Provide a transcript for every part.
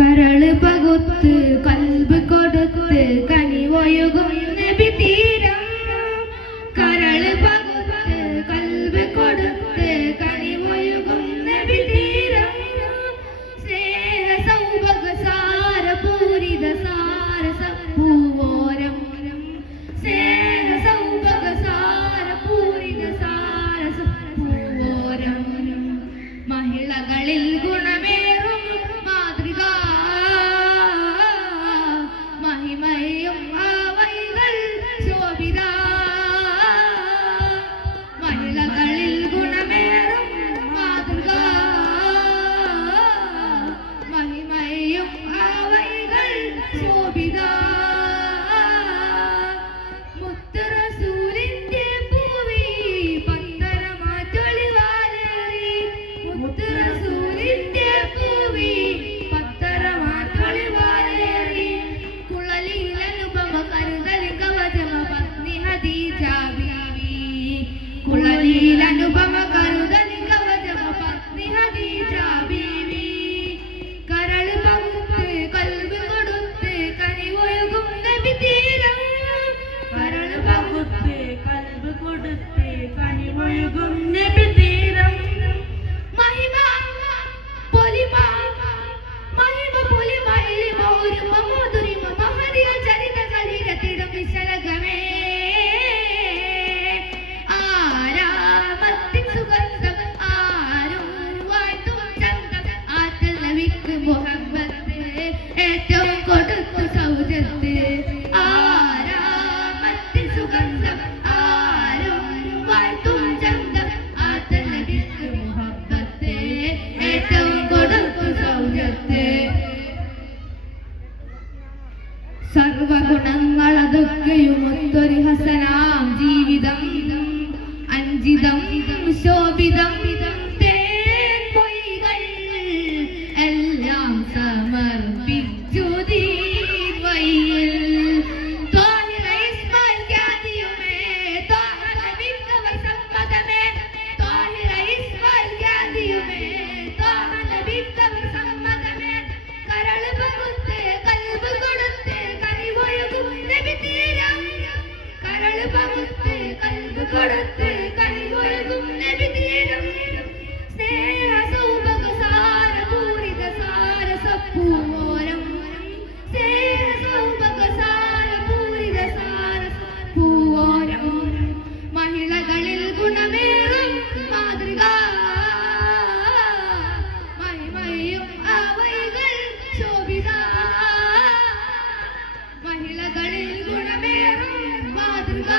കരള് പകുത്ത് കൽബ് കൊടുത്ത് കനിവൊഴുകും നബി തീരം. കരള് പകുത്ത് കൽബ് കൊടുത്ത് കനിവൊഴുകും നബി തീരം. സ്നേഹ സൗഭഗ സാര പൂരിത സാരസ പൂവോരം. സ്നേഹ സൗഭഗ സാര പൂരിത സാരസ പൂവോരം. മഹിളകളിൽ ഗുണമേറും മാതൃക മഹിമയും ആവൈകൾ ശോഭിത. മഹിളകളിൽ ഗുണമേറും മാതൃക മഹിമയും ആവൈകൾ ശോഭിത. മുത്ത് റസൂലിന്റെ പൂവി പത്തരമാറ്റൊളിവാലേറി. മുത്ത് റസൂലിന്റെ പൂവി പത്തരമാറ്റൊളിവാലേറി. കുളലിലനുപമ കരുതൽ കവചമ പത്നി ഖദീജ ബീവി. കുളലിലനുപമ കരുതൽ കവചമ പത്നി ഖദീജ ബീവി. കരള് പകുത്ത് കൽബ് കൊടുത്ത് കനിവൊഴുകും നബി തീരം. കരള് പകുത്ത് കൽബ് കൊടുത്ത് കനിവൊഴുകും നബി തീരം. മഹിമ പൊലിമ മഹിമ പൊലിമ എളിമ ഒരുമ മധുരിമ മഹദിയ ചരിത ശരീരത്തിടം വിശലകമേ. ആരാമത്തിൻ സുഗന്ധം ആരും വാഴ്ത്തും ചന്തം. ആറ്റൽ നബിക്ക് മുഹമ്മദ് ഏറ്റവും കൊടുത്തു സൗജത്ത്. ആരാമത്തിൻ സുഗന്ധം ആരും വാഴ്ത്തും ചന്തം. ആറ്റൽ നബിക്ക് മുഹമ്മദ് ഏറ്റവും കൊടുത്തു സൗജത്ത്. സർവഗുണങ്ങളതൊക്കെയും ഒത്തൊരു ഹസനാം ജീവിതം. അഞ്ചിതം ശോഭിതം തേൻമൊഴികൾ എല്ലാം സമർപ്പിച്ചു ദീവയിൽ. ത്വാഹിറ ഇസ്മായിൽ ഖ്യാതിയുമേ ത്വാഹ നബിക്കവർ സമ്മതമേ. ത്വാഹിറ ഇസ്മായിൽ ഖ്യാതിയുമേ ത്വാഹ നബിക്കവർ സമ്മതമേ. കരള് പകുത്ത് കൽബ് കൊടുത്ത് കനിവൊഴുകും നബി തീരം. കരള് പകുത്ത് കൽബ് കൊടുത്ത് കനിവൊഴുകും നബി തീരം. സ്നേഹ സൗഭഗ സാര പൂരിത സാരസ പൂവോരം. സ്നേഹ സൗഭഗ സാര പൂരിത സാരസ പൂവോരം. മഹിളകളിൽ ഗുണമേറും മാതൃക മഹിമയും ആവൈകൾ ശോഭിത. മഹിളകളിൽ ഗുണമേറും മാതൃക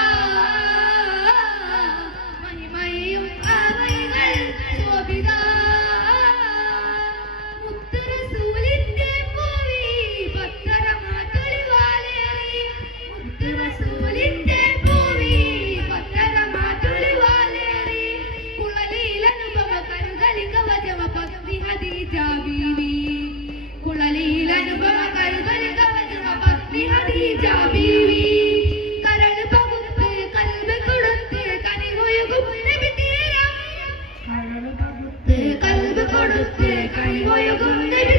മഹിമയും ആവൈകൾ ശോഭിത. മുത്ത് റസൂലിന്റെ പൂവി പത്തരമാറ്റൊളിവാലേറി. മുത്ത് റസൂലിന്റെ പൂവി പത്തരമാറ്റൊളിവാലേറി. കുളലിലനുപമ കരുതൽ കവചമ പത്നി ഖദീജ ബീവി. കുളലിലനുപമ കരുതൽ കവചമ പത്നി ഖദീജ ബീവി. കരള് പകുത്ത് കൽബ് കൊടുത്ത് കനിവൊഴുകും നബി തീരം. കരള് പകുത്ത് കൽബ് കൊടുത്ത് കനിവൊഴുകും നബി